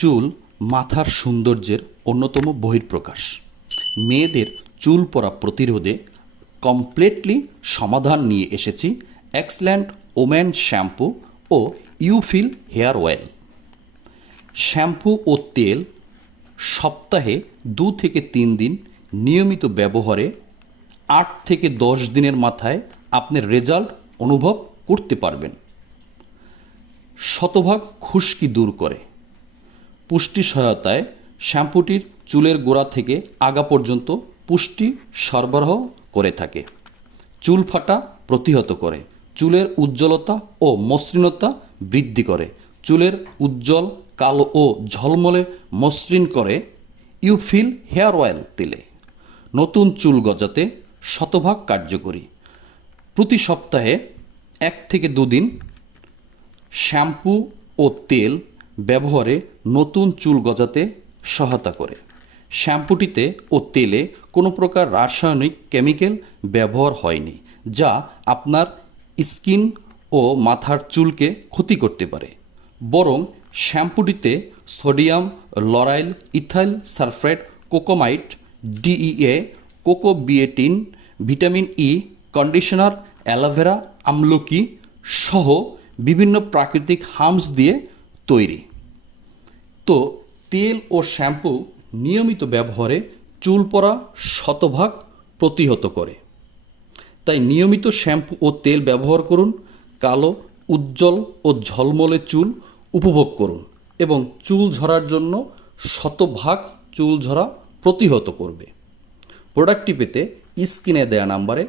চুল মাথার সৌন্দর্যের অন্যতম বহিঃপ্রকাশ। মেয়েদের চুল পড়া প্রতিরোধে কমপ্লিটলি সমাধান নিয়ে এসেছি এক্সেলেন্ট ওমেন শ্যাম্পু ও ইউফিল হেয়ার অয়েল। শ্যাম্পু ও তেল সপ্তাহে 2 থেকে 3 দিন নিয়মিত ব্যবহারে 8 থেকে 10 দিনের মাথায় আপনি রেজাল্ট অনুভব করতে পারবেন। শতভাগ খুশকি দূর করে। পুষ্টি সহায়তায় শ্যাম্পুটির চুলের গোড়া থেকে আগা পর্যন্ত পুষ্টি সরবরাহ করে থাকে। চুল ফাটা প্রতিহত করে, চুলের উজ্জ্বলতা ও মসৃণতা বৃদ্ধি করে, চুলের উজ্জ্বল কালো ও ঝলমলে মসৃণ করে ইউফিল হেয়ার অয়েল তেলে। নতুন চুল গজাতে শতভাগ কার্যকরী। প্রতি সপ্তাহে 1 থেকে 2 দিন শ্যাম্পু ও তেল ব্যবহারে নতুন চুল গজাতে সহায়তা করে। শ্যাম্পুটিতে ও তেলে কোনো প্রকার রাসায়নিক কেমিক্যাল ব্যবহার হয়নি, যা আপনার স্কিন ও মাথার চুলকে ক্ষতি করতে পারে। বরং শ্যাম্পুটিতে sodium lauryl ethyl sulphate cocamide DEA cocobetaine vitamin E conditioner aloe আমলকি সহ বিভিন্ন প্রাকৃতিক হার্বস দিয়ে তৈরি। তো তেল ও শ্যাম্পু নিয়মিত ব্যবহারে চুল পড়া শতভাগ প্রতিহত করে। তাই নিয়মিত শ্যাম্পু ও তেল ব্যবহার করুন, কালো উজ্জ্বল ও ঝলমলে চুল উপভোগ করুন এবং চুল ঝরার জন্য শতভাগ চুল ঝরা প্রতিহত করবে। প্রোডাক্টটি পেতে স্ক্রিনে দেয়া নাম্বারে